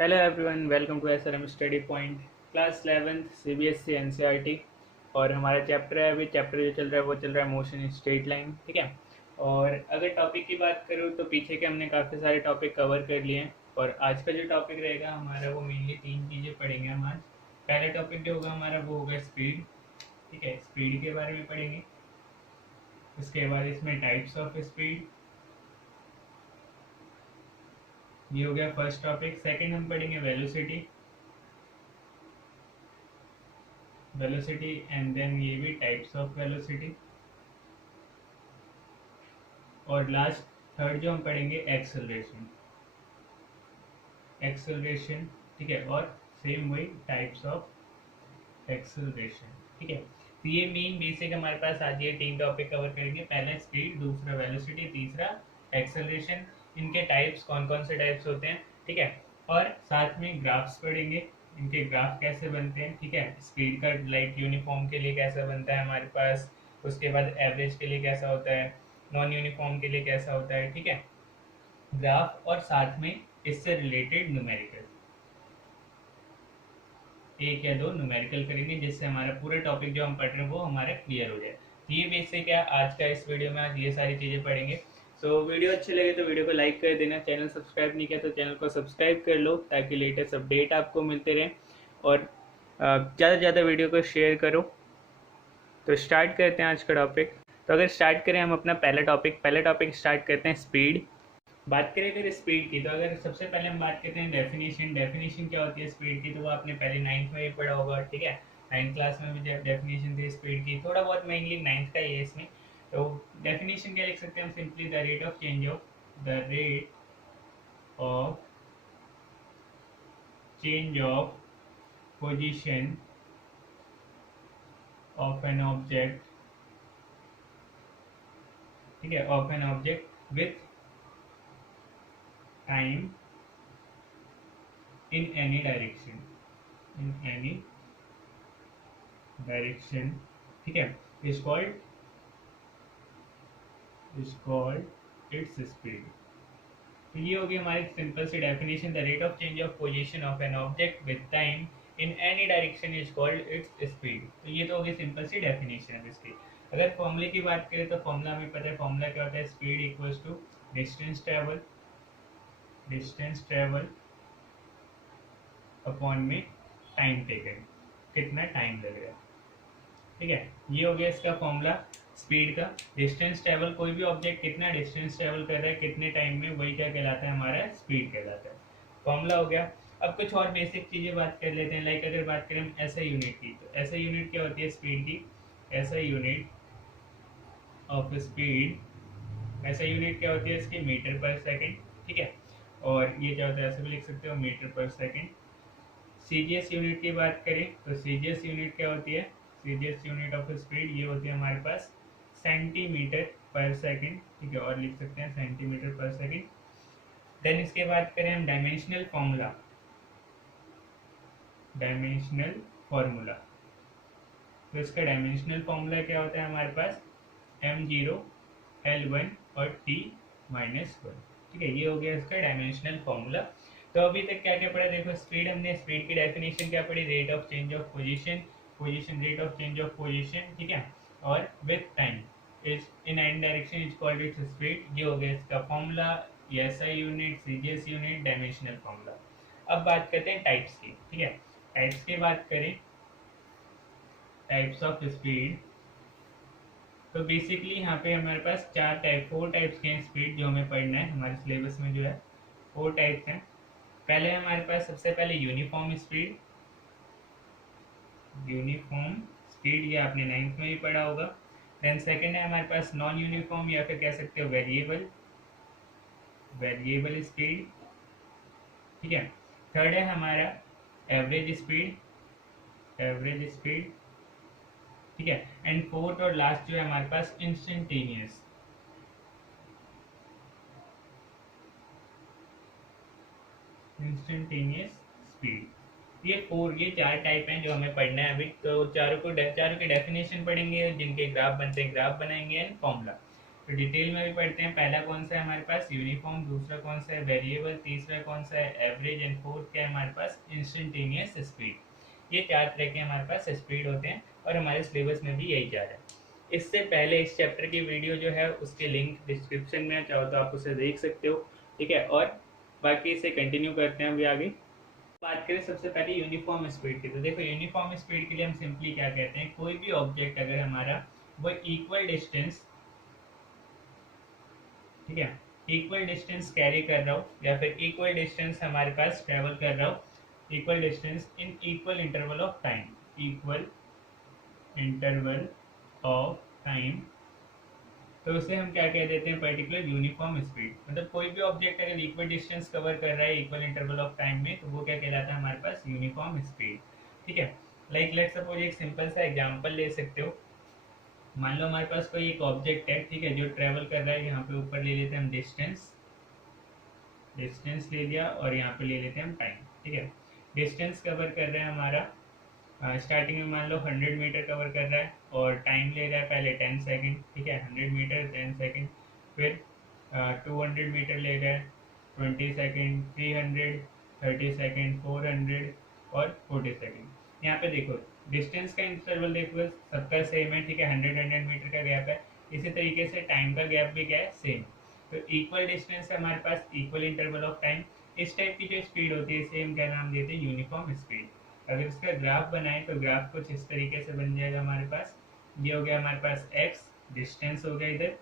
Hello everyone, welcome to SRM study point class 11th CBSE NCERT. और हमारा chapter है, अभी चैप्टर जो चल रहा है वो चल रहा है मोशन इन स्ट्रेट लाइन। ठीक है। और अगर टॉपिक की बात करूँ तो पीछे के हमने काफ़ी सारे टॉपिक कवर कर लिए हैं, और आज का जो टॉपिक रहेगा हमारा वो मेनली तीन चीज़ें पढ़ेंगे हम आज। पहला टॉपिक जो होगा हमारा वो होगा स्पीड। ठीक है, स्पीड के बारे में पढ़ेंगे। उसके बाद इसमें टाइप्स ऑफ स्पीड, ये हो गया फर्स्ट टॉपिक। सेकंड हम पढ़ेंगे वेलोसिटी, वेलोसिटी एंड देन ये भी टाइप्स ऑफ वेलोसिटी। और लास्ट थर्ड जो हम पढ़ेंगे एक्सेलरेशन, एक्सेलरेशन। ठीक है, और सेम वही टाइप्स ऑफ एक्सेलरेशन। ठीक है, तो ये मेन बेसिक हमारे पास आज ये तीन टॉपिक कवर करेंगे। पहला स्पीड, दूसरा वेलोसिटी, तीसरा एक्सेलरेशन। इनके टाइप्स कौन कौन से टाइप्स होते हैं, ठीक है। और साथ में ग्राफ्स पढ़ेंगे, इनके ग्राफ कैसे बनते हैं। ठीक है, स्पीड का लाइट यूनिफॉर्म के लिए कैसा बनता है हमारे पास, उसके बाद एवरेज के लिए कैसा होता है, नॉन यूनिफॉर्म के लिए कैसा होता है। ठीक है, ग्राफ और साथ में इससे रिलेटेड न्यूमेरिकल, एक या दो न्यूमेरिकल करेंगे जिससे हमारा पूरा टॉपिक जो हम पढ़ रहे हैं वो हमारा क्लियर हो जाए। तो ये बेसिक है आज का, इस वीडियो में आज ये सारी चीज़ें पढ़ेंगे। सो वीडियो अच्छी लगे तो वीडियो को लाइक कर देना, चैनल सब्सक्राइब नहीं किया तो चैनल को सब्सक्राइब कर लो ताकि लेटेस्ट अपडेट आपको मिलते रहें, और ज़्यादा से ज़्यादा वीडियो को शेयर करो। तो स्टार्ट करते हैं आज का टॉपिक। तो अगर स्टार्ट करें हम अपना पहला टॉपिक स्टार्ट करते हैं स्पीड। बात करें अगर स्पीड की, तो अगर सबसे पहले हम बात करते हैं डेफिनेशन। डेफिनेशन क्या होती है स्पीड की, तो वो आपने पहले नाइन्थ में भी पढ़ा होगा। ठीक है, नाइन्थ क्लास में भी जब डेफिनेशन थी स्पीड की, थोड़ा बहुत मेनली नाइन्थ का ही है इसमें। तो डेफिनेशन क्या लिख सकते हैं हम, simply the rate of change of position of an object. ठीक है, of an object with time in any direction, in any direction। ठीक है, is called its speed। तो ये होगी हमारी सिंपल सी definition, the rate of change of position of an object with time in any direction is called its speed. तो ये तो होगी सिंपल सी डेफिनेशन है इसकी। अगर फॉर्मूले की बात करें तो फॉर्मूला हमें पता है, फॉर्मूला क्या होता है, speed equals to distance travel upon में टाइम टेकन, कितना टाइम लग रहा है। ठीक है, ये हो गया इसका फॉर्मूला स्पीड का। डिस्टेंस ट्रेवल, कोई भी ऑब्जेक्ट कितना डिस्टेंस ट्रेवल कर रहा है कितने टाइम में, वही क्या कहलाता है, हमारा स्पीड कहलाता है। फॉर्मूला हो गया। अब कुछ और बेसिक चीजें बात कर लेते हैं। लाइक अगर बात करें हम ऐसा यूनिट की, तो ऐसा यूनिट क्या होती है स्पीड की, ऐसा यूनिट ऑफ स्पीड, ऐसा यूनिट क्या होती है इसकी, मीटर पर सेकेंड। ठीक है, और ये क्या होता है, ऐसे भी लिख सकते हो मीटर पर सेकेंड। सीजीएस यूनिट की बात करें तो सीजीएस यूनिट क्या होती है, सीजीएस यूनिट ऑफ स्पीड ये होती है हमारे पास सेंटीमीटर पर सेकंड। ठीक है, और लिख सकते हैं सेंटीमीटर पर सेकंड। देन इसके बाद करें हम डायमेंशनल फॉर्मूला, डायमेंशनल फॉर्मूला। तो इसका डायमेंशनल फॉर्मूला क्या होता है हमारे पास, m0 l1 और t-1। ठीक है, ये हो गया इसका डायमेंशनल फॉर्मूला। तो अभी तक क्या क्या पढ़ा, देखो स्पीड, हमने स्पीड की डेफिनेशन क्या पढ़ी, rate of change of position rate of change of position. ठीक है, और with time is in any direction is called its speed. ये हो गया इसका formula, SI unit, CGS unit, dimensional formula. अब बात करते हैं टाइप्स की। ठीक है, टाइप्स की बात करें, टाइप्स ऑफ स्पीड, तो बेसिकली यहाँ पे हमारे पास फोर टाइप्स के हैं स्पीड जो हमें पढ़ना है हमारे सिलेबस में जो है, फोर टाइप्स हैं। पहले हमारे पास सबसे पहले यूनिफॉर्म स्पीड, ये आपने नाइन्थ में भी पढ़ा होगा। देन सेकंड है हमारे पास नॉन यूनिफॉर्म, या फिर कह सकते हो वेरिएबल स्पीड। ठीक है, थर्ड है हमारा एवरेज स्पीड। ठीक है, एंड फोर्थ और लास्ट जो है हमारे पास इंस्टेंटेनियस स्पीड। ये चार टाइप हैं जो हमें पढ़ना है अभी। तो चारों की डेफिनेशन पढ़ेंगे, जिनके ग्राफ बनते हैं ग्राफ बनाएंगे, एंड फॉर्मूला। तो डिटेल में भी पढ़ते हैं। पहला कौन सा है हमारे पास, यूनिफॉर्म, दूसरा कौन सा है, वेरिएबल, तीसरा कौन सा है, एवरेज, एंड फोर्थ क्या है हमारे पास, इंस्टेंटेनियस स्पीड। ये 4 तरह के हमारे पास स्पीड होते हैं और हमारे सिलेबस में भी यही जा रहा है। इससे पहले इस चैप्टर की वीडियो जो है उसके लिंक डिस्क्रिप्शन में, चाहो तो आप उसे देख सकते हो, ठीक है। और बाकी इसे कंटिन्यू करते हैं अभी आगे। बात करें सबसे पहले यूनिफॉर्म स्पीड की, तो देखो यूनिफॉर्म स्पीड के लिए हम सिंपली क्या कहते हैं, कोई भी ऑब्जेक्ट अगर हमारा वो इक्वल डिस्टेंस, ठीक है, इक्वल डिस्टेंस कैरी कर रहा हो या फिर इक्वल डिस्टेंस हमारे पास ट्रेवल कर रहा हो, equal distance in equal interval of time, equal interval of time, तो उसे हम क्या कह देते हैं, पर्टिकुलर यूनिफॉर्म स्पीड। मतलब कोई भी ऑब्जेक्ट अगर इक्वल डिस्टेंस कवर कर रहा है इक्वल इंटरवल ऑफ टाइम में, तो वो क्या कहलाता है हमारे पास, यूनिफॉर्म स्पीड, ठीक है। लाइक लेट्स सपोज एक सिंपल सा एग्जांपल ले सकते हो। मान लो हमारे पास कोई एक ऑब्जेक्ट है, ठीक है, जो ट्रेवल कर रहा है, यहाँ पे ऊपर ले लेते हैं हम डिस्टेंस, डिस्टेंस ले लिया, और यहाँ पे ले लेते हैं हम टाइम, ठीक है। डिस्टेंस कवर कर रहे हैं हमारा, स्टार्टिंग में मान लो 100 मीटर कवर कर रहा है, और टाइम ले रहा है पहले 10 सेकंड, ठीक है, 100 मीटर 10 सेकंड, फिर 200 मीटर ले रहा है 20 सेकंड, 300 30 सेकंड, 400 और 40 सेकंड। यहाँ पे देखो डिस्टेंस का इंटरवल देखो सबका सेम है, ठीक है, 100 मीटर का गैप है। इसी तरीके से टाइम का गैप भी क्या है, सेम। तो इक्वल डिस्टेंस है हमारे पास, इक्वल इंटरवल ऑफ टाइम, इस टाइप की जो स्पीड होती है इसे हम क्या नाम देते हैं, यूनिफॉर्म स्पीड। अगर इसका ग्राफ बनाए तो ग्राफ कुछ इस तरीके से बन जाएगा हमारे पास। ये हो गया हमारे पास x, डिस्टेंस हो गया इधर,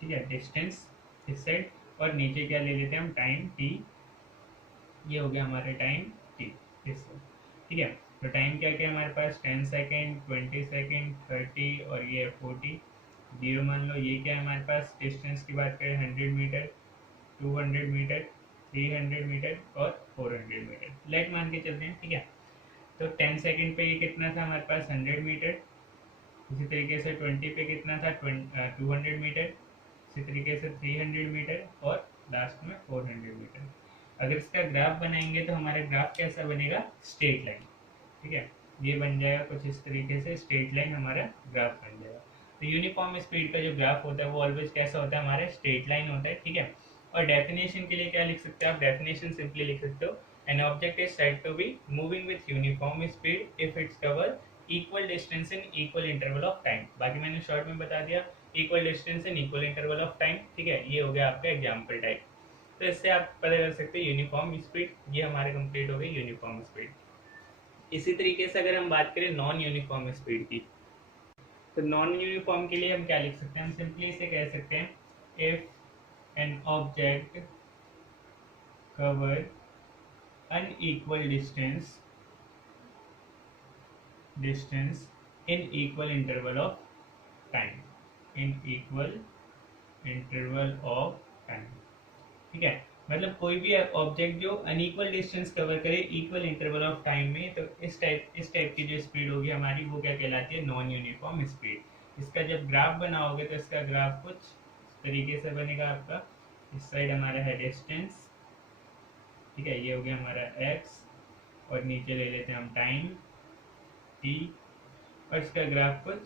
ठीक है, डिस्टेंस इस साइड, और नीचे क्या ले लेते हैं हम, टाइम t, ये हो गया हमारे टाइम t इस साइड, ठीक है। तो टाइम क्या क्या हमारे पास, 10 सेकेंड, 20 सेकेंड, 30 और ये 40, जीरो मान लो। ये क्या है हमारे पास, डिस्टेंस की बात करें 100 मीटर, 200 मीटर, 300 मीटर और 400 मीटर, लेट मान के चलते हैं, ठीक है। तो 10 सेकंड पे ये कितना था हमारे पास, 100 मीटर। इसी तरीके से 20 पे कितना था, 200 मीटर। इसी तरीके से 300 मीटर और लास्ट में 400 मीटर। अगर इसका ग्राफ बनाएंगे तो हमारा ग्राफ कैसा बनेगा, स्ट्रेट लाइन, ठीक है। ये बन जाएगा कुछ इस तरीके से, स्ट्रेट लाइन हमारा ग्राफ बन जाएगा। तो यूनिफॉर्म स्पीड का जो ग्राफ होता है वो ऑलवेज कैसा होता है, हमारा स्ट्रेट लाइन होता है, ठीक है। और डेफिनेशन के लिए क्या लिख सकते हैं आप, डेफिनेशन सिंपली लिख सकते हो, an object is said to be moving with uniform speed if its cover equal distance in equal interval of time. बाकी मैंने शॉर्ट में बता दिया, equal distance in equal interval of time, ठीक है। ये हो गया आपका एग्जाम्पल टाइप। तो इससे आप पता कर सकते हैं यूनिफॉर्म स्पीड, ये हमारे कंप्लीट हो गई यूनिफॉर्म स्पीड। इसी तरीके से अगर हम बात करें नॉन यूनिफॉर्म स्पीड की, तो नॉन यूनिफॉर्म के लिए हम क्या लिख सकते हैं, हम सिंपली इसे कह सकते हैं, if an object cover unequal distance in equal interval of time, in equal interval of time, ठीक है। मतलब कोई भी ऑब्जेक्ट जो अनइक्वल डिस्टेंस कवर करे इक्वल इंटरवल ऑफ टाइम में, तो इस टाइप की जो स्पीड होगी हमारी वो क्या कहलाती है, नॉन यूनिफॉर्म स्पीड। इसका जब ग्राफ बनाओगे तो इसका ग्राफ कुछ इस तरीके से बनेगा आपका। इस साइड हमारा है डिस्टेंस, ठीक है, ये हो गया हमारा x, और नीचे ले लेते हैं हम टाइम t, और इसका ग्राफ कुछ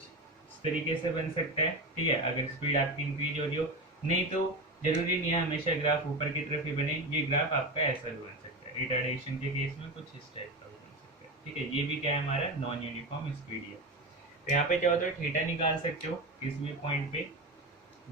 इस तरीके से बन सकता है, ठीक है, अगर स्पीड आपकी इंक्रीज हो रही हो। नहीं तो जरूरी नहीं है हमेशा ग्राफ ऊपर की तरफ ही बने, ये ग्राफ आपका ऐसा भी बन सकता है, रिटार्डेशन के केस में कुछ इस टाइप का भी बन सकता है, ठीक है। ये भी क्या है हमारा नॉन यूनिफॉर्म स्पीड है। तो यहाँ पे चाहो तो थीटा निकाल सकते हो किसी भी पॉइंट पे,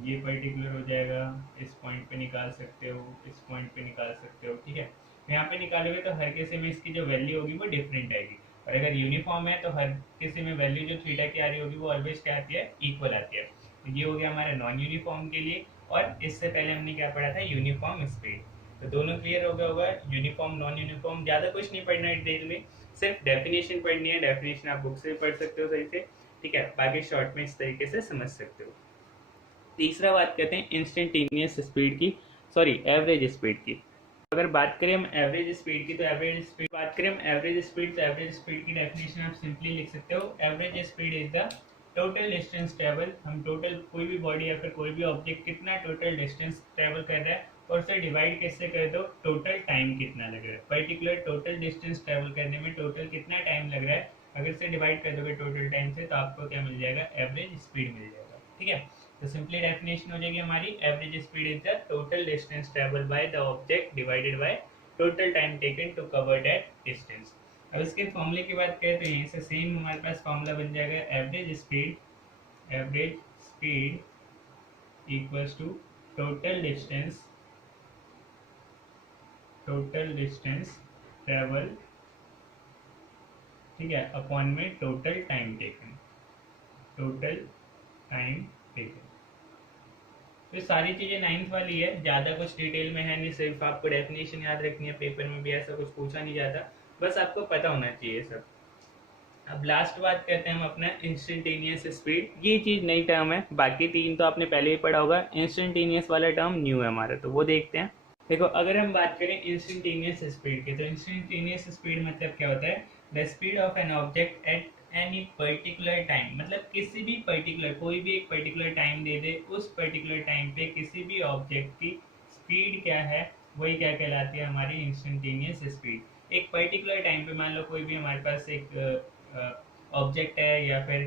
ये पर्टिकुलर हो जाएगा, इस पॉइंट पे निकाल सकते हो, इस पॉइंट पे निकाल सकते हो, ठीक है। यहाँ पे निकालोगे तो हर किसी में इसकी जो वैल्यू होगी वो डिफरेंट आएगी, और अगर यूनिफॉर्म है तो हर किसी में वैल्यू जो थीटा की आ रही होगी वो ऑलवेज क्या आती है, इक्वल आती है। तो ये हो गया हमारा नॉन यूनिफॉर्म के लिए, और इससे पहले हमने क्या पढ़ा था, यूनिफॉर्म स्पीड। तो दोनों क्लियर हो गया होगा, यूनिफॉर्म नॉन यूनिफॉर्म। ज़्यादा कुछ नहीं पढ़ना है डिटेल में, सिर्फ डेफिनेशन पढ़नी है। डेफिनेशन आप बुक से भी पढ़ सकते हो सही से, ठीक है, बाकी शॉर्ट में इस तरीके से समझ सकते हो। तीसरा बात करते हैं इंस्टेंटेनियस स्पीड की, सॉरी एवरेज स्पीड की। अगर बात करें हम एवरेज स्पीड की, तो एवरेज स्पीड बात करें हम एवरेज स्पीड, तो एवरेज स्पीड की डेफिनेशन आप सिंपली लिख सकते हो, average speed is the total distance travel. हम टोटल कोई भी बॉडी या फिर कोई भी ऑब्जेक्ट कितना टोटल डिस्टेंस ट्रेवल कर रहा है, और उसे डिवाइड कैसे कर दो, टोटल टाइम कितना लग रहा है, पर्टिकुलर टोटल डिस्टेंस ट्रेवल करने में टोटल कितना टाइम लग रहा है, अगर इसे डिवाइड कर दोगे टोटल टाइम से तो आपको क्या मिल जाएगा, एवरेज स्पीड मिल जाएगा, ठीक है। तो तो सिंपली डेफिनेशन हो जाएगी हमारी, average speed is the total distance travel by the object divided by total time taken to cover that distance. अब इसके फॉर्मूले की बात करें तो यहीं से सेम हमारे पास फॉर्मूला बन जाएगा, average speed equals to total distance travel, ठीक है, अपॉन में टोटल टाइम टेकन। तो सारी चीजें 9th वाली है, ज्यादा कुछ डिटेल में है नहीं, सिर्फ आपको डेफिनेशन याद रखनी है, पेपर में भी ऐसा कुछ पूछा नहीं जाता, बस आपको पता होना चाहिए सब। अब लास्ट बात करते हैं हम अपना इंस्टेंटेनियस स्पीड। ये चीज नई टर्म है, बाकी 3 तो आपने पहले ही पढ़ा होगा, इंस्टेंटेनियस वाला टर्म न्यू है हमारा, तो वो देखते हैं। देखो अगर हम बात करें इंस्टेंटेनियस स्पीड की, तो इंस्टेंटेनियस स्पीड मतलब क्या होता है, the speed of an object at any particular time, मतलब किसी भी पर्टिकुलर, कोई भी एक पर्टिकुलर टाइम दे दे, उस पर्टिकुलर टाइम पे किसी भी ऑब्जेक्ट की स्पीड क्या है, वही क्या कहलाती है, हमारी इंस्टेंटेनियस स्पीड। एक पर्टिकुलर टाइम पे मान लो कोई भी हमारे पास एक ऑब्जेक्ट है, या फिर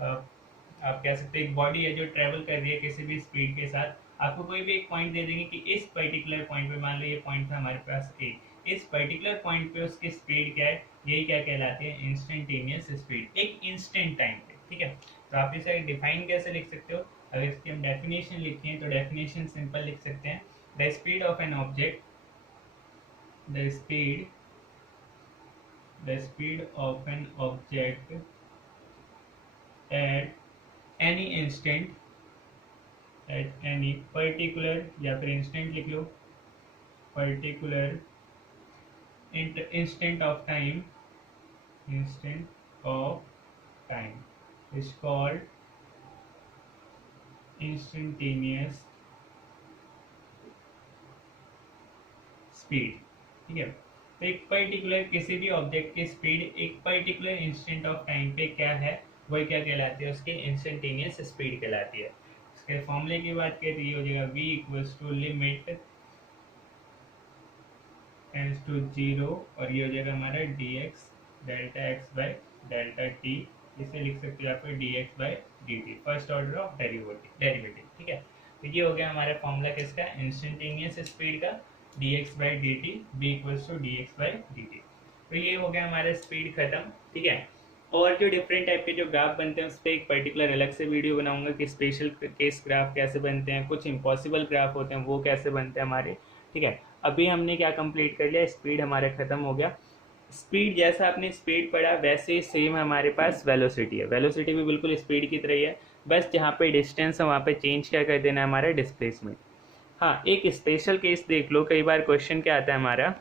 आप कह सकते हैं एक बॉडी है जो ट्रेवल कर रही है किसी भी स्पीड के साथ, आपको कोई भी एक पॉइंट दे देंगे कि इस पर्टिकुलर पॉइंट पे, मान लो ये पॉइंट था हमारे पास ए, इस पर्टिकुलर पॉइंट पे उसकी स्पीड क्या है, यही क्या कहलाती है, इंस्टेंटेनियस स्पीड, एक इंस्टेंट टाइम पे, ठीक है। तो आप इसे डिफाइन कैसे लिख सकते हो, अगर इसकी हम डेफिनेशन लिखें तो डेफिनेशन सिंपल लिख सकते हैं, the speed of an object, the speed of an object at any instant, at any particular, या फिर instant लिख लो, particular instant of time is called instantaneous speed, ठीक है। तो एक पर्टिकुलर किसी भी ऑब्जेक्ट की स्पीड एक पर्टिकुलर इंस्टेंट ऑफ टाइम पे क्या है, वही क्या कहलाती है, उसकी इंस्टेंटेनियस स्पीड कहलाती है। इसके फॉर्मूले की बात करें तो ये हो जाएगा v equals to limit tends to 0, और ये हो जाएगा हमारा dx delta x by delta t, इसे लिख सकते हो आप dx by dt, first order of derivative, ठीक है। तो ये हो गया हमारा फॉर्मूला किसका, इंस्टेंटेनियस स्पीड का, dx by dt v equals to dx by dt। तो ये हो गया हमारा स्पीड खत्म, ठीक है। और जो डिफरेंट टाइप के जो ग्राफ बनते हैं उस पर एक पर्टिकुलर अलग से वीडियो बनाऊंगा कि स्पेशल केस ग्राफ कैसे बनते हैं, कुछ इम्पॉसिबल ग्राफ होते हैं वो कैसे बनते हैं हमारे, ठीक है। अभी हमने क्या कंप्लीट कर लिया, स्पीड हमारा खत्म हो गया। स्पीड जैसा आपने स्पीड पढ़ा वैसे ही सेम हमारे पास वेलोसिटी है, वेलोसिटी भी बिल्कुल स्पीड की तरह ही है, बस जहाँ पे डिस्टेंस है वहाँ पे चेंज क्या कर देना है, हमारा डिस्प्लेसमेंट। हाँ, एक स्पेशल केस देख लो, कई बार क्वेश्चन क्या आता है हमारा,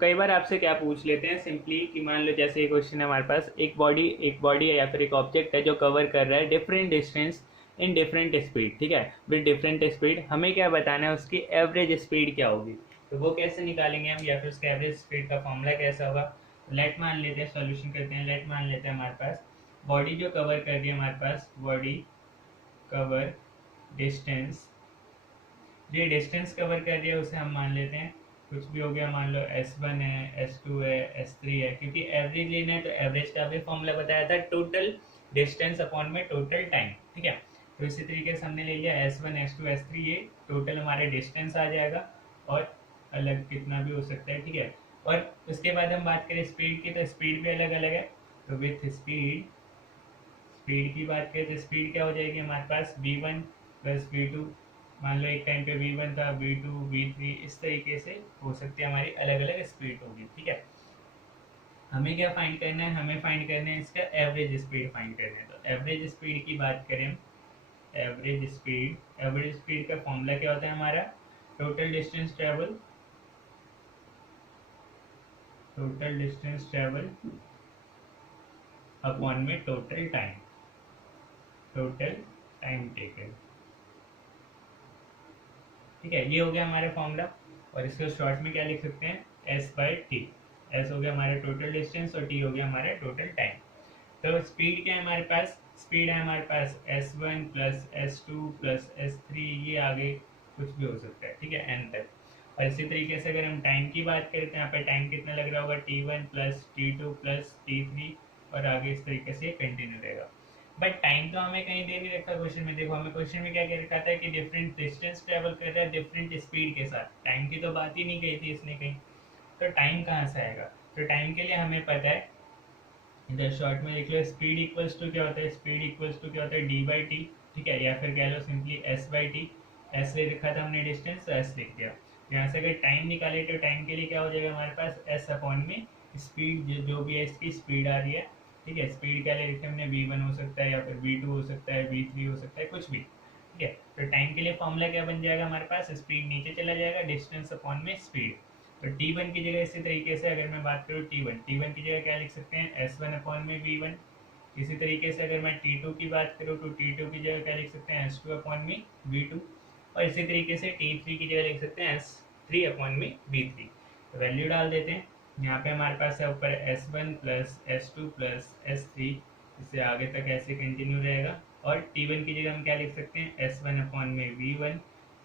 कई बार आपसे क्या पूछ लेते हैं सिंपली कि मान लो जैसे ये क्वेश्चन है हमारे पास, एक बॉडी है या फिर एक ऑब्जेक्ट है जो कवर कर रहा है different distance in different speed, ठीक है, विद डिफरेंट स्पीड, हमें क्या बताना है, उसकी एवरेज स्पीड क्या होगी, तो वो कैसे निकालेंगे हम, या फिर उसके एवरेज स्पीड का फॉर्मूला कैसा होगा। लेट मान लेते हैं, सॉल्यूशन करते हैं, लेट मान लेते हैं हमारे पास बॉडी जो कवर कर रही है, हमारे पास बॉडी कवर डिस्टेंस, जो डिस्टेंस कवर कर रही है उसे हम मान लेते हैं कुछ भी हो गया, मान लो S1 है, S2 है, S3 है, क्योंकि एवरेज लेना है तो एवरेज का भी फॉर्मूला बताया था, टोटल डिस्टेंस अपॉन में टोटल टाइम, ठीक है। तो इसी तरीके से हमने ले लिया S1 S2 S3, ये टोटल हमारे डिस्टेंस आ जाएगा, और अलग कितना भी हो सकता है, ठीक है। और उसके बाद हम बात करें स्पीड की, तो स्पीड भी अलग अलग है, तो विथ स्पीड की बात करें तो स्पीड क्या हो जाएगी हमारे पास, v1 प्लस v2, मान लो एक टाइम पे v1 था, v2 v3, इस तरीके से हो सकती है हमारी अलग अलग स्पीड होगी, ठीक है। हमें क्या फाइंड करना है, हमें फाइंड करना है इसका एवरेज स्पीड फाइंड करना है। तो एवरेज स्पीड की बात करें, एवरेज स्पीड का फॉर्मूला क्या होता है हमारा, टोटल डिस्टेंस ट्रेवल अपॉन में टोटल टाइम टेकन, ठीक है। ये हो गया हमारा फॉर्मूला, और इसको शॉर्ट में क्या लिख सकते हैं, s बाई टी, एस हो गया हमारा टोटल डिस्टेंस और टी हो गया हमारा टोटल टाइम। तो स्पीड क्या है हमारे पास, स्पीड है हमारे पास s1 plus s2 plus s3, ये आगे कुछ भी हो सकता है, ठीक है, n तक। और इसी तरीके से अगर हम टाइम की बात करें तो यहाँ पे टाइम कितना लग रहा होगा, t1 plus t2 plus t3, और आगे इस तरीके से कंटिन्यू रहेगा। बट टाइम तो हमें कहीं दे नहीं रखा क्वेश्चन में। देखो हमें क्वेश्चन में क्या कह रखा था कि डिफरेंट डिस्टेंस ट्रेवल कर रहा है डिफरेंट स्पीड के साथ, टाइम की तो बात ही नहीं कही थी इसने कहीं। तो टाइम कहाँ से आएगा? तो टाइम के लिए हमें पता है, इधर शॉर्ट में देख लो, स्पीड इक्वल्स टू क्या होता है, स्पीड इक्वल्स टू क्या होता है, डी बाई टी, ठीक है, या फिर कह लो simply S by T. S ले रखा था हमने डिस्टेंस, तो एस लिख दिया। यहाँ से अगर टाइम निकाले तो टाइम के लिए क्या हो जाएगा हमारे पास, एस अपॉन में स्पीड, जो भी है इसकी स्पीड आ रही है, ठीक है। स्पीड क्या ले रखी है हमने, v1 हो सकता है, या फिर v2 हो सकता है, v3 हो सकता है, कुछ भी, ठीक है। तो टाइम के लिए फॉर्मूला क्या बन जाएगा हमारे पास, स्पीड नीचे चला जाएगा, डिस्टेंस अपॉन में स्पीड। तो T1 की जगह इसी तरीके से अगर मैं बात करूँ T1 की जगह क्या लिख सकते हैं, S1 अपॉन में V1। इसी तरीके से अगर मैं T2 की बात करूँ तो T2 की जगह क्या लिख सकते हैं, S2 अपॉन में V2। और इसी तरीके से T3 की जगह लिख सकते हैं S3 अपॉन में V3। तो वैल्यू डाल देते हैं। यहाँ पे हमारे पास है ऊपर S1 plus S2 plus S3, इससे आगे तक ऐसे कंटिन्यू रहेगा। और T1 की जगह हम क्या लिख सकते हैं, S1 अपॉन में V1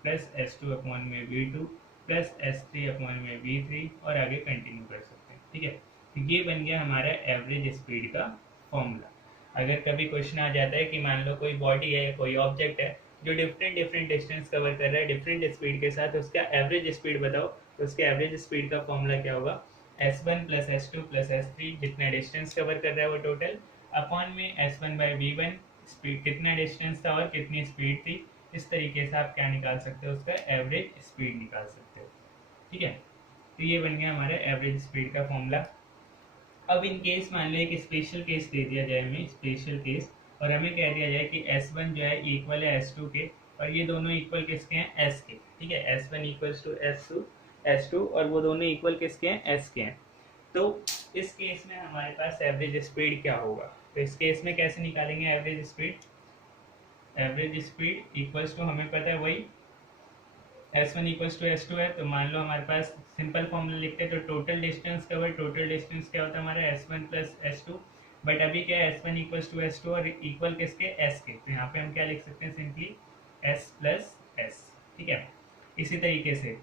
प्लस S2 अपॉन में V2 प्लस S3 अपॉन में V3, और आगे कंटिन्यू कर सकते हैं, ठीक है। तो ये बन गया हमारा एवरेज स्पीड का फॉर्मूला। अगर कभी क्वेश्चन आ जाता है कि मान लो कोई बॉडी है, कोई ऑब्जेक्ट है जो डिफरेंट डिफरेंट डिस्टेंस कवर कर रहा है डिफरेंट स्पीड के साथ, उसका एवरेज स्पीड बताओ, तो उसके एवरेज स्पीड का फॉर्मूला क्या होगा, S1 plus S2 plus S3, जितना डिस्टेंस कवर कर रहा है वो टोटल, अपॉन में S1 बाई V1, स्पीड कितना डिस्टेंस था और कितनी स्पीड थी। इस तरीके से आप क्या निकाल सकते हो, उसका एवरेज स्पीड निकाल सकते हो, ठीक है। तो ये बन गया हमारा एवरेज स्पीड का फॉर्मूला। अब इन केस मान लो एक स्पेशल केस दे दिया जाए हमें, स्पेशल केस, और हमें कह दिया जाए कि S1 जो है इक्वल है S2 के, और ये दोनों इक्वल किसके हैं, S के, ठीक है। S1 इक्वल्स टू S2, और वो दोनों इक्वल किसके हैं, S के हैं। तो इस केस में हमारे पास एवरेज स्पीड क्या होगा, तो इस केस में कैसे निकालेंगे average speed. Average speed equals to हमें पता है वही S1 इक्वल्स टू S2 है, तो मान लो हमारे पास सिंपल फॉर्मूला लिखते हैं तो total distance cover, total distance क्या होता है हमारा S1 प्लस S2। बट अभी क्या है, S1 इक्वल्स टू S2 और इक्वल किसके, S के, तो यहाँ पे हम क्या लिख सकते हैं, सिंपली S प्लस S, ठीक है। इसी तरीके से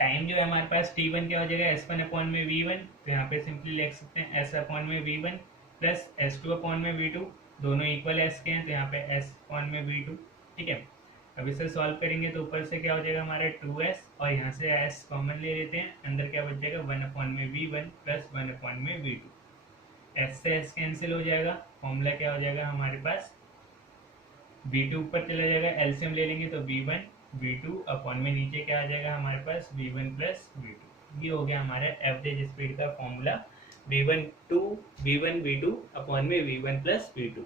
टाइम जो है हमारे पास T1 क्या हो जाएगा, S1 अपॉन में V1, तो यहाँ पे सिंपली लिख सकते हैं S अपॉन में V1 प्लस S2 अपॉन में V2, दोनों इक्वल S के हैं, तो यहाँ पे S अपॉन में V2, ठीक है। अब इसे सॉल्व करेंगे तो ऊपर से क्या हो जाएगा हमारा 2S, और यहाँ से S कॉमन ले लेते हैं, अंदर क्या बच जाएगा 1 अपॉन में V1 प्लस 1 अपॉन में V2। S से S कैंसिल हो जाएगा, फॉर्मूला क्या हो जाएगा हमारे पास, V2 ऊपर चला जाएगा, एलसीएम ले लेंगे तो V1 V2 अपॉन में नीचे क्या आ जाएगा हमारे पास V1 प्लस V2। ये हो गया हमारा एवरेज स्पीड का फॉर्मूला, V1 V2 अपॉन में V1 plus V2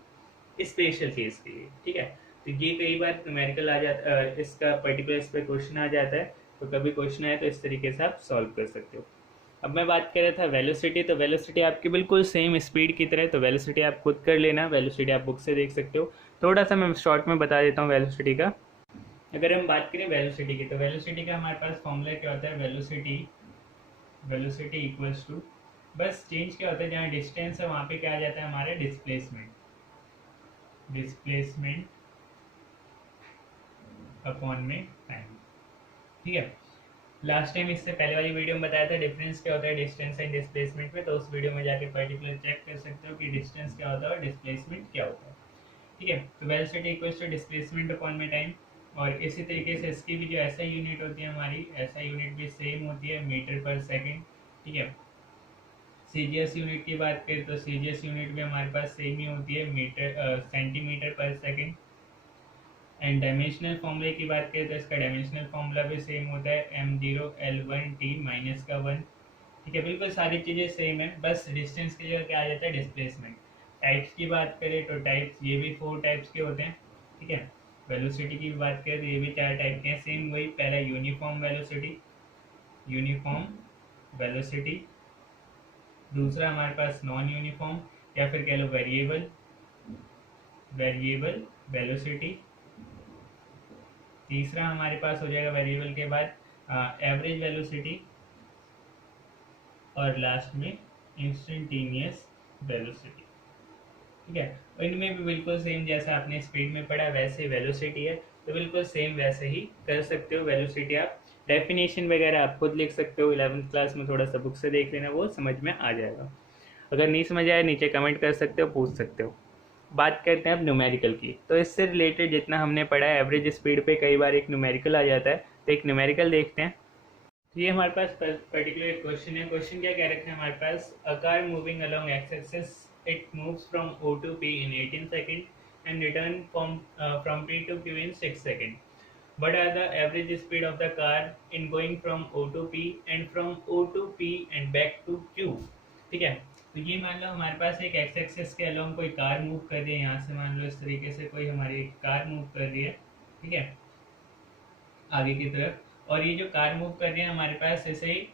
special case के लिए, ठीक है। तो ये कई बार न्यूमेरिकल आ जाता, इसका पर्टिकुलर इस पर क्वेश्चन आ जाता है, तो कभी क्वेश्चन आए तो इस तरीके से आप सॉल्व कर सकते हो। अब मैं बात कर रहा था वेलोसिटी, तो वेलोसिटी आपकी बिल्कुल सेम स्पीड की तरह, तो वेलोसिटी आप खुद कर लेना, वेलोसिटी आप बुक से देख सकते हो। थोड़ा सा मैं शॉर्ट में बता देता हूँ वेलोसिटी का। अगर हम बात करें वेलोसिटी की, तो वेलोसिटी का हमारे पास फॉर्मूला क्या होता है, वेलोसिटी इक्वल्स टू, बस चेंज क्या होता है, जहाँ डिस्टेंस है वहाँ पे क्या आ जाता है हमारा डिस्प्लेसमेंट अपॉन में टाइम, ठीक है। लास्ट टाइम इससे पहले वाली वीडियो में बताया था डिफरेंस क्या होता है डिस्टेंस एंड डिस्प्लेसमेंट में, तो उस वीडियो में जाके पर्टिकुलर चेक कर सकते हो कि डिस्टेंस क्या होता है और डिस्प्लेसमेंट क्या होता है, ठीक है। तो velocity equals to displacement upon में टाइम। और इसी तरीके से इसकी भी जो ऐसा यूनिट होती है हमारी, ऐसा यूनिट भी सेम होती है, मीटर पर सेकेंड, ठीक है। सीजीएस यूनिट की बात करें तो सीजीएस यूनिट भी हमारे पास सेम ही होती है, सेंटीमीटर पर सेकेंड। एंड डायमेंशनल फॉर्मूले की बात करें तो इसका डायमेंशनल फॉर्मूला भी सेम होता है m0L1t माइनस का 1, ठीक है। बिल्कुल सारी चीज़ें सेम है, बस डिस्टेंस की जगह क्या आ जाता है डिस्प्लेसमेंट। टाइप्स की बात करें तो टाइप्स ये भी 4 टाइप्स के होते हैं, ठीक है। वेलोसिटी की बात करें तो ये भी 4 टाइप के हैं, सेम वही, पहला यूनिफॉर्म वेलोसिटी, दूसरा हमारे पास नॉन यूनिफॉर्म या फिर कह लो वेरिएबल वेलोसिटी, तीसरा हमारे पास हो जाएगा वेरिएबल के बाद एवरेज वेलोसिटी, और लास्ट में इंस्टेंटेनियस वेलोसिटी, ठीक है। और इनमें भी बिल्कुल सेम जैसा आपने स्पीड में पढ़ा वैसे वेलोसिटी है, तो बिल्कुल सेम वैसे ही कर सकते हो वेलोसिटी। आप डेफिनेशन वगैरह आप खुद लिख सकते हो, 11th क्लास में थोड़ा सा बुक से देख लेना, वो समझ में आ जाएगा। अगर नहीं समझ आया नीचे कमेंट कर सकते हो, पूछ सकते हो। बात करते हैं अब न्यूमेरिकल की। तो इससे रिलेटेड जितना हमने पढ़ा है, एवरेज स्पीड पे कई बार एक न्यूमेरिकल आ जाता है, तो एक न्यूमेरिकल देखते हैं। तो ये हमारे पास पर्टिकुलर क्वेश्चन है। क्वेश्चन क्या कह रखा है हमारे पास, a car moving along X axis, it moves from O to P in 18 second and return from P to Q in 6 second. What are the average speed of the car in going from O to P and from O to P and back to Q? ठीक है, तो ये मान लो हमारे पास एक x axis के along कोई car move कर रही है। यहाँ से मान लो इस तरीके से कोई हमारी एक कार मूव कर रही है, ठीक है, आगे की तरफ। और ये जो कार मूव कर रही है हमारे पास ऐसे ही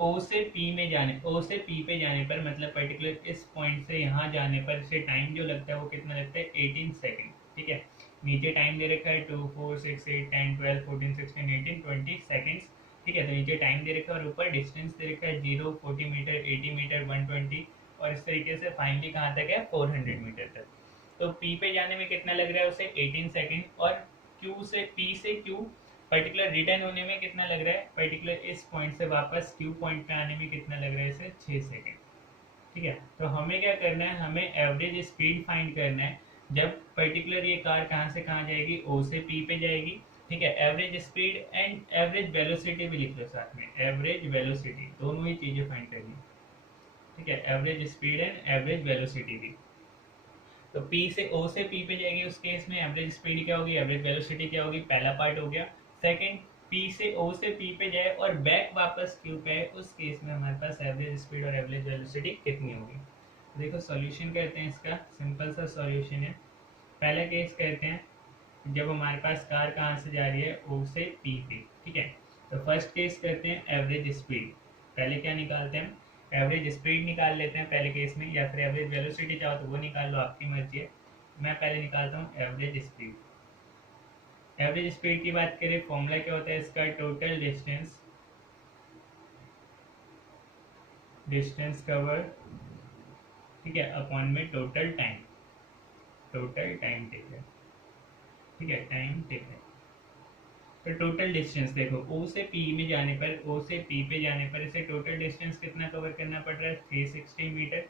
ओ से पी में जाने, ओ से पी पे जाने पर, मतलब पर्टिकुलर इस पॉइंट से यहाँ जाने पर इसे टाइम जो लगता है वो कितना लगता है, 18 सेकेंड। ठीक है, नीचे टाइम दे रखा है 2 4 6 8 10 12 14 16 18 20 सेकेंड्स। ठीक है, तो नीचे टाइम दे रखा है और ऊपर डिस्टेंस दे रखा है 0 40 मीटर 80 मीटर 120, और इस तरीके से फाइनली कहाँ तक है, 400 मीटर तक। तो पी पे जाने में कितना लग रहा है उसे, 18 सेकेंड। और क्यू से, पी से क्यू पर्टिकुलर रिटर्न होने में कितना लग रहा है, पर्टिकुलर इस पॉइंट से वापस क्यू पॉइंट पे आने में कितना लग रहा है, इसे 6 सेकेंड। ठीक है, तो हमें क्या करना है, हमें एवरेज स्पीड फाइंड करना है जब पर्टिकुलर ये कार कहाँ से कहाँ जाएगी, ओ से पी पे जाएगी। ठीक है, average speed and average velocity भी लिख लो साथ में, एवरेज वेलोसिटी, दोनों ही चीजें फाइंड करनी। ठीक है, average speed and average velocity भी। तो P से O से P पे जाएगी, उस केस में एवरेज स्पीड क्या होगी, एवरेज वेलोसिटी क्या होगी, पहला पार्ट हो गया। सेकंड, P से O से P पे जाए और बैक वापस Q पे है, उस केस में हमारे पास एवरेज स्पीड और एवरेज वेलोसिटी कितनी होगी। देखो सॉल्यूशन करते हैं इसका, सिंपल सा सॉल्यूशन है। पहला केस करते हैं जब हमारे पास कार कहाँ से जा रही है, O से P पे। ठीक है, तो फर्स्ट केस करते हैं एवरेज स्पीड। पहले क्या निकालते हैं, एवरेज स्पीड निकाल लेते हैं पहले केस में, या फिर एवरेज वेलोसिटी चाहो तो वो निकाल लो, आपकी मर्जी है। मैं पहले निकालता हूँ एवरेज स्पीड। एवरेज स्पीड की बात करें, फॉर्मूला क्या होता है इसका, टोटल डिस्टेंस, डिस्टेंस कवर, ठीक है, अपॉन में total time, total time taken. ठीक है, टाइम टेकन। तो टोटल डिस्टेंस देखो, O से P में जाने पर, O से P पे जाने पर इसे टोटल डिस्टेंस कितना कवर करना पड़ रहा है, 360 मीटर।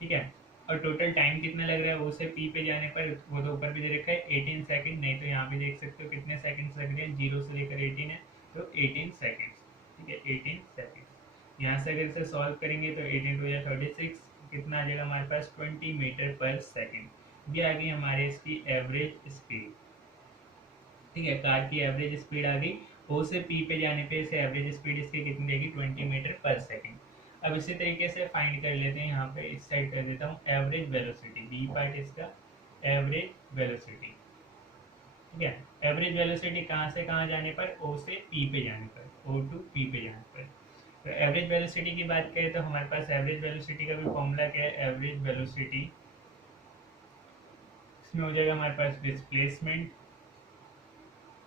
ठीक है, और टोटल टाइम कितना लग रहा है O से P पे जाने पर, वो तो ऊपर भी दे रखा है 18 सेकंड, नहीं तो यहाँ पे देख सकते हो कितने सेकंड्स लग रहे हैं, 0 से लेकर 18 है, तो 18 सेकंड्स। ठीक है, 18 सेकंड्स। यहाँ से अगर इसे सॉल्व करेंगे तो 18 टू 36, कितना आ जाएगा हमारे पास, 20 मीटर पर सेकेंड। ये आ गई हमारे इसकी एवरेज स्पीड। ठीक है, कार की एवरेज स्पीड आ गई। O से P पे जाने पे इसे एवरेज स्पीड इसकी कितनी देगी, 20 मीटर पर सेकेंड। अब इसी तरीके से फाइंड कर लेते हैं, यहाँ पे इस साइड कर देता हूँ एवरेज वेलोसिटी, बी पार्ट इसका एवरेज वेलोसिटी। ठीक है, एवरेज वेलोसिटी कहाँ से कहाँ जाने पर, O से P पे जाने पर, O to P पे जाने पर। तो एवरेज वेलोसिटी की बात करें तो हमारे पास एवरेज वेलोसिटी का भी फॉर्मूला क्या है, एवरेज वेलोसिटी, इसमें हो जाएगा हमारे पास डिस्प्लेसमेंट,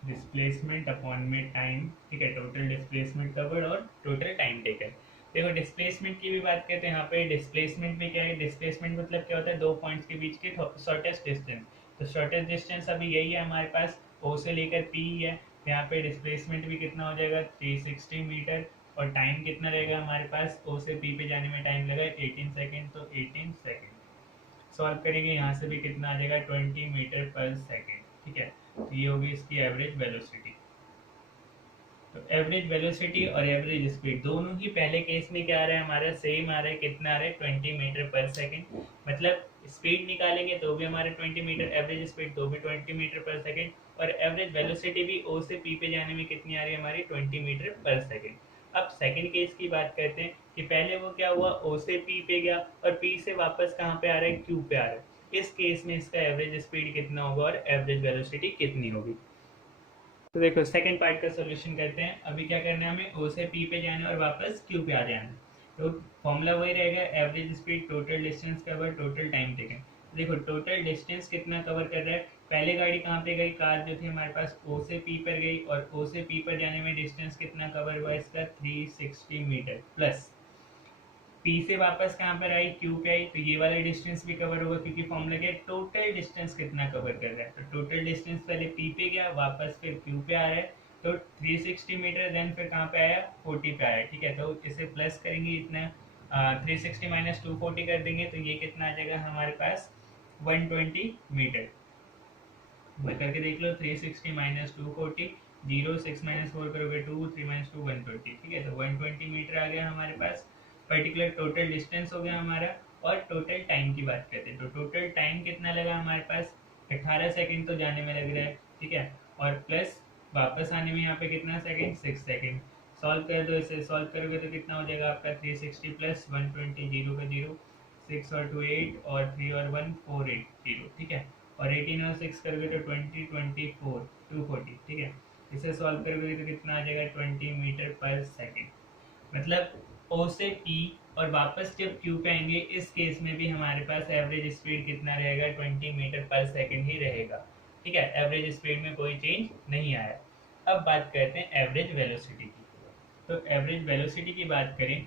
डिस्प्लेसमेंट अपॉन में टाइम। ठीक है, टोटल डिस्प्लेसमेंट कवर्ड और टोटल टाइम टेकन। देखो डिस्प्लेसमेंट की भी बात करते हैं, यहाँ पे डिस्प्लेसमेंट में क्या है, डिस्प्लेसमेंट मतलब क्या होता है, दो पॉइंट्स के बीच के शॉर्टेस्ट डिस्टेंस। तो शॉर्टेस्ट डिस्टेंस अभी यही है हमारे पास, O से लेकर P है, तो यहाँ पे डिस्प्लेसमेंट भी कितना हो जाएगा, 360 मीटर। और टाइम कितना रहेगा हमारे पास, O से P पे जाने में टाइम लगा 18 सेकेंड, तो 18 सेकेंड। सॉल्व करेंगे, यहाँ से भी कितना आ जाएगा, 20 मीटर पर सेकेंड। ठीक है, तो ये होगी इसकी एवरेज वेलोसिटी। तो एवरेज वेलोसिटी और एवरेज स्पीड दोनों ही पहले केस में क्या आ रहा है हमारा, सेम आ रहा है, कितना आ रहा है, 20 मीटर पर सेकेंड। मतलब स्पीड निकालेंगे तो भी हमारा 20 मीटर, एवरेज स्पीड तो भी 20 मीटर पर सेकेंड, और एवरेज वेलोसिटी भी O से P पे जाने में कितनी आ रही है हमारी, 20 मीटर पर सेकेंड। अब सेकंड केस की बात करते हैं कि पहले वो क्या हुआ, O से P पे गया और P से वापस कहाँ पे आ रहा है, Q पे आ रहा है। इस केस में इसका एवरेज स्पीड कितना होगा और एवरेज वेलोसिटी कितनी होगी। तो देखो सेकंड पार्ट का सॉल्यूशन करते हैं। अभी क्या करना है हमें, O से P पे जाना है और वापस Q पे आ जाना है। तो फॉर्मूला वही रहेगा, average speed, total distance cover, total time taken. देखो टोटल डिस्टेंस कितना कवर कर रहा है, पहले गाड़ी कहाँ पे गई, कार जो थी हमारे पास O से P पर गई, और O से P पर जाने में डिस्टेंस कितना कवर हुआ इसका, 360 मीटर, प्लस P से वापस कहाँ पर आई, Q पे आई, तो ये वाला डिस्टेंस भी कवर होगा, क्योंकि फॉर्मूला क्या है, टोटल डिस्टेंस कितना कवर कर रहा है। तो टोटल डिस्टेंस पहले P पे गया, वापस फिर Q पे आ रहा है, तो 360 मीटर, देन फिर कहाँ पे आया, 40 पे आया। ठीक है, तो इसे प्लस करेंगे, इतना 360 माइनस 240 कर देंगे, तो ये कितना आ जाएगा हमारे पास, 120 मीटर। करके देख लो, 360 माइनस 240, 0 6 माइनस 4 करोगे 2, 3 माइनस 2 120, ठीक है। तो 120 मीटर आ गया हमारे पास, पर्टिकुलर टोटल डिस्टेंस हो गया हमारा। और टोटल टाइम की बात करते हैं तो टोटल टाइम कितना लगा हमारे पास, 18 सेकंड तो जाने में लग रहा है, ठीक है। और प्लस वापस आने में यहाँ पे कितना सेकंड, 6 सेकंड। सॉल्व कर दो, इसे सॉल्व करोगे तो कितना हो जाएगा आपका 360 प्लस 120, 0 का 0, 6 और 2 8 और 3 और 1 4 8 0, ठीक है। और 18 और 6 करोगे तो 20 24 240, ठीक है। इसे सॉल्व करोगे तो कितना आ जाएगा 20 मीटर पर सेकंड। मतलब O से P और वापस जब Q पे आएंगे, इस केस में भी हमारे पास एवरेज स्पीड कितना रहेगा, 20 मीटर पर सेकंड ही रहेगा, ठीक है। एवरेज स्पीड में कोई चेंज नहीं आया। अब बात करते हैं एवरेज वेलोसिटी की। तो एवरेज वेलोसिटी की बात करें,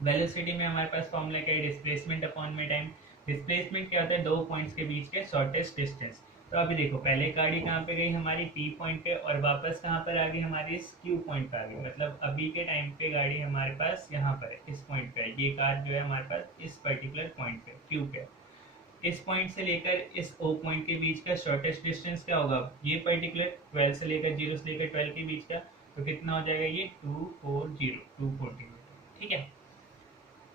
वेलोसिटी में हमारे पास फॉर्मूला क्या है, डिस्प्लेसमेंट अपॉन में टाइम। डिस्प्लेसमेंट क्या होता है, दो पॉइंट्स के बीच के शॉर्टेस्ट डिस्टेंस। तो अभी देखो, पहले गाड़ी कहाँ पे गई हमारी P पॉइंट पे, और वापस कहाँ पर आ गई हमारी इस Q पॉइंट पे आ गई। मतलब अभी के टाइम पे गाड़ी हमारे पास यहाँ पर है, इस पॉइंट पे है। ये कार जो है हमारे पास इस पर्टिकुलर पॉइंट पे Q पे। इस पॉइंट से लेकर इस O पॉइंट के बीच का शॉर्टेस्ट डिस्टेंस क्या होगा, ये पर्टिकुलर 12 से लेकर 0 से लेकर 12 के बीच का, तो कितना हो जाएगा ये 240 मीटर, ठीक है।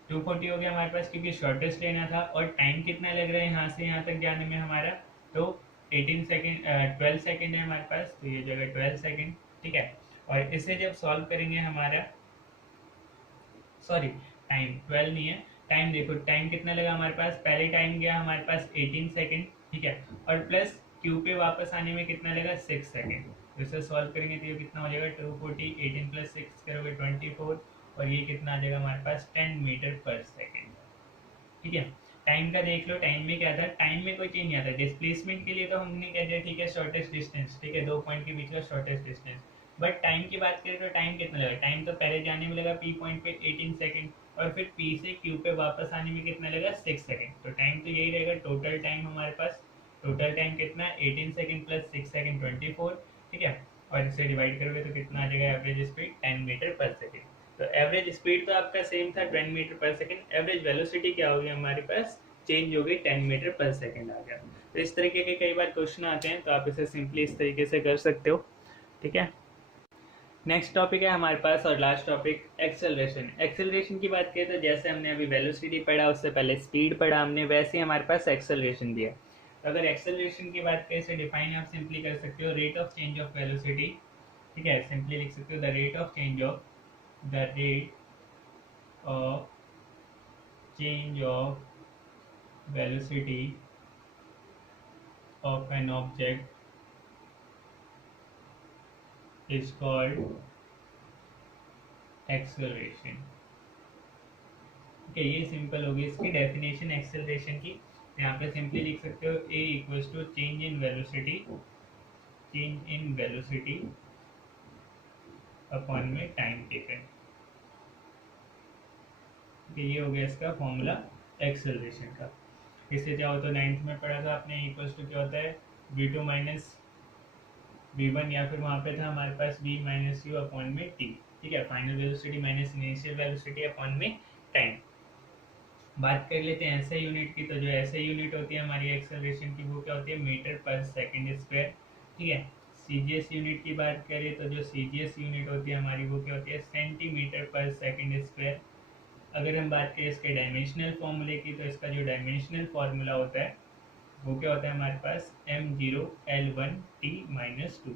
240 हो गया हमारे पास, क्योंकि शॉर्टेस्ट लेना था। और टाइम कितना लग रहा है यहाँ से यहाँ तक जाने में हमारा, तो 18 सेकेंड 12 सेकेंड है हमारे पास, तो ये जगह 12 सेकेंड, ठीक है। और इसे जब सॉल्व करेंगे हमारा, सॉरी टाइम 12 नहीं है, टाइम देखो, टाइम कितना लगा हमारे पास, पहले टाइम गया हमारे पास 18 सेकेंड, ठीक है। और प्लस क्यू पे वापस आने में कितना लगा, 6 सेकेंड। तो इसे सॉल्व करेंगे तो ये कितना हो जाएगा 240, 18 प्लस 6 करोगे 24, और ये कितना आ जाएगा हमारे पास 10 मीटर पर सेकेंड, ठीक है। टाइम का देख लो, टाइम में क्या था, टाइम में कोई चेंज नहीं आता। डिस्प्लेसमेंट के लिए तो हमने कह दिया ठीक है शॉर्टेस्ट डिस्टेंस, ठीक है, दो पॉइंट के बीच का शॉर्टेस्ट डिस्टेंस। बट टाइम की बात करें तो टाइम कितना लगा, टाइम तो पहले जाने में लगा P पॉइंट पे 18 सेकंड, और फिर P से Q पे वापस आने में कितना लगा 6 सेकंड। तो टाइम तो यही रहेगा, टोटल टाइम हमारे पास, टोटल टाइम कितना 18 सेकंड प्लस 6 सेकंड 24, ठीक है। और इसे डिवाइड करोगे तो कितना आ जाएगा एवरेज स्पीड 10 मीटर पर सेकंड। तो एवरेज स्पीड तो आपका सेम था 10 मीटर पर सेकंड, एवरेज वेलोसिटी क्या होगी हमारे पास, चेंज हो गई 10 मीटर पर सेकंड आ गया। तो इस तरीके के कई बार क्वेश्चन आते हैं, तो आप इसे सिंपली इस तरीके से कर सकते हो, ठीक है। नेक्स्ट टॉपिक है हमारे पास और लास्ट टॉपिक एक्सेलरेशन। एक्सेलरेशन की बात करें तो जैसे हमने अभी वेलोसिटी पढ़ा, उससे पहले स्पीड पढ़ा हमने, वैसे ही हमारे पास एक्सेलरेशन भी है। तो अगर एक्सेलरेशन की बात करें, इसे डिफाइन आप सिंपली कर सकते हो, rate of change of velocity, ठीक है। सिंपली लिख सकते हो the rate of change of change of velocity of an object is called acceleration, ठीक है। ये सिंपल होगी इसकी डेफिनेशन एक्सेलरेशन की। यहाँ पे सिंपली लिख सकते हो a equals to change in velocity upon में टाइम टेकन, ये हो गया इसका फॉर्मूला एक्सेलरेशन का। इससे चाहो तो 9th में पढ़ा था आपने, इक्वल्स टू क्या होता है v2 माइनस v1, या फिर वहाँ पे था हमारे पास v माइनस यू अपॉन में t, ठीक है। Final velocity minus initial velocity upon में टाइम। बात कर लेते हैं ऐसे यूनिट की, तो जो ऐसे यूनिट होती है हमारी एक्सेलरेशन की, वो क्या होती है मीटर पर सेकेंड स्क्वायर, ठीक है। सीजीएस यूनिट की बात करें तो जो सीजीएस यूनिट होती है हमारी, वो क्या होती है सेंटीमीटर पर सेकेंड स्क्वायर। अगर हम बात करें इसके डायमेंशनल फॉर्मूले की, तो इसका जो डायमेंशनल फॉर्मूला होता है वो क्या होता है हमारे पास m0L1t-2,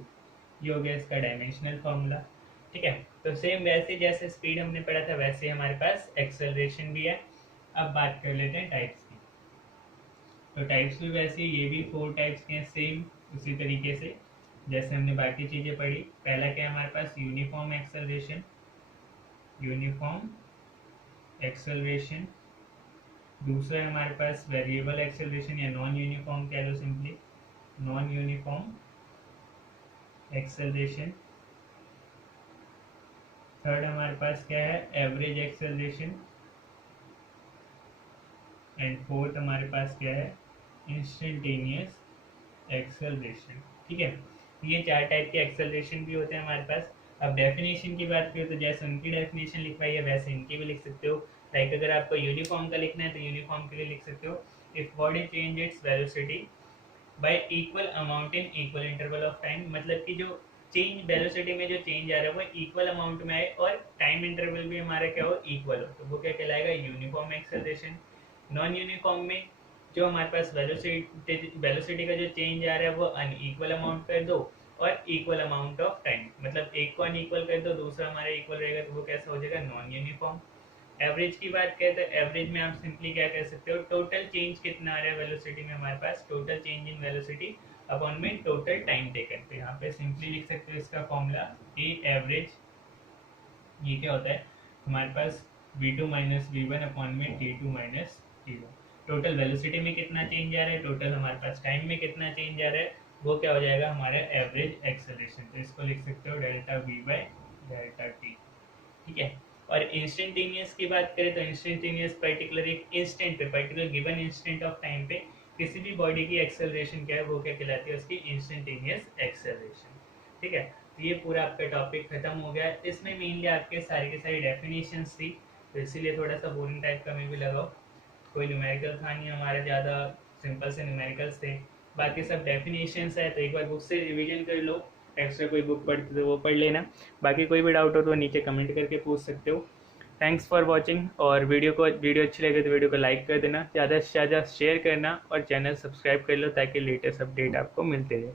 ये हो गया इसका डायमेंशनल फॉर्मूला, ठीक है। तो सेम वैसे जैसे स्पीड हमने पढ़ा था, वैसे हमारे पास एक्सेलरेशन भी है। अब बात कर लेते हैं टाइप्स की। तो टाइप्स भी वैसे ये भी 4 टाइप्स के हैं, सेम उसी तरीके से जैसे हमने बाकी चीज़ें पढ़ी। पहला क्या है हमारे पास यूनिफॉर्म एक्सेलरेशन, दूसरा है हमारे पास वेरिएबल एक्सेलरेशन या नॉन यूनिफॉर्म कह लो, simply non uniform acceleration. Third हमारे पास क्या है एवरेज एक्सेलरेशन, एंड फोर्थ हमारे पास क्या है इंस्टेंटेनियस एक्सेलरेशन, ठीक है। ये 4 टाइप के एक्सेलरेशन भी होते हैं हमारे पास। अब डेफिनेशन की बात करें तो जैसे उनकी डेफिनेशन लिखवाई है वैसे इनकी भी लिख सकते हो। लाइक अगर आपको यूनिफॉर्म का लिखना है तो यूनिफॉर्म के लिए लिख सकते हो if body change its velocity y equal amount in equal interval of time, मतलब कि जो चेंज वेलोसिटी में जो चेंज आ रहा है वो इक्वल अमाउंट में आए और टाइम इंटरवल भी हमारा क्या हो, इक्वल हो, तो वो क्या कहलाएगा, यूनिफॉर्म एक्सेलरेशन। नॉन यूनिफॉर्म में जो हमारे पास वेलोसिटी का जो चेंज आ रहा है वो अनइक्वल अमाउंट कर दो और इक्वल अमाउंट ऑफ टाइम, मतलब एक को अनइक्वल कर दो, दूसरा हमारा इक्वल रहेगा, तो वो कैसा हो जाएगा, नॉन यूनिफॉर्म। एवरेज की बात करें तो एवरेज में आप सिंपली क्या कह सकते हो, टोटल चेंज कितना आ रहा है वेलोसिटी में हमारे पास, total change in velocity upon में टोटल टाइम टेकन। तो यहाँ पे सिंपली लिख सकते हो इसका फॉर्मूला ए एवरेज, ये क्या होता है हमारे पास v2 माइनस वी1 अपॉन में t2 minus t1। Total velocity में कितना चेंज आ रहा है, टोटल हमारे पास टाइम में कितना चेंज आ रहा है, वो क्या हो जाएगा हमारा एवरेज एक्सेलरेशन। तो इसको लिख सकते हो delta v by delta T, ठीक है। और इंस्टेंटेनियस की बात करें तो इंस्टेंटेनियस पर्टिकुलर एक इंस्टेंट पे, particular given instant of time पे किसी भी बॉडी की एक्सेलरेशन क्या है, वो क्या कहलाती है, उसकी इंस्टेंटेनियस एक्सेलरेशन, ठीक है। तो ये पूरा आपका टॉपिक खत्म हो गया। इसमें मेनली आपके सारी की सारी डेफिनेशंस थी, तो इसीलिए थोड़ा सा बोरिंग टाइप का मैं भी लगाओ, कोई न्यूमेरिकल था नहीं हमारा, ज़्यादा सिंपल से न्यूमेरिकल्स थे, बाकी सब डेफिनेशंस है। तो एक बार बुक से रिवीजन कर लो, एक्स्ट्रा कोई बुक पढ़ते तो वो पढ़ लेना, बाकी कोई भी डाउट हो तो नीचे कमेंट करके पूछ सकते हो। थैंक्स फॉर वॉचिंग, और वीडियो अच्छी लगे तो वीडियो को लाइक कर देना, ज़्यादा से ज़्यादा शेयर करना और चैनल सब्सक्राइब कर लो ताकि लेटेस्ट अपडेट आपको मिलते रहे।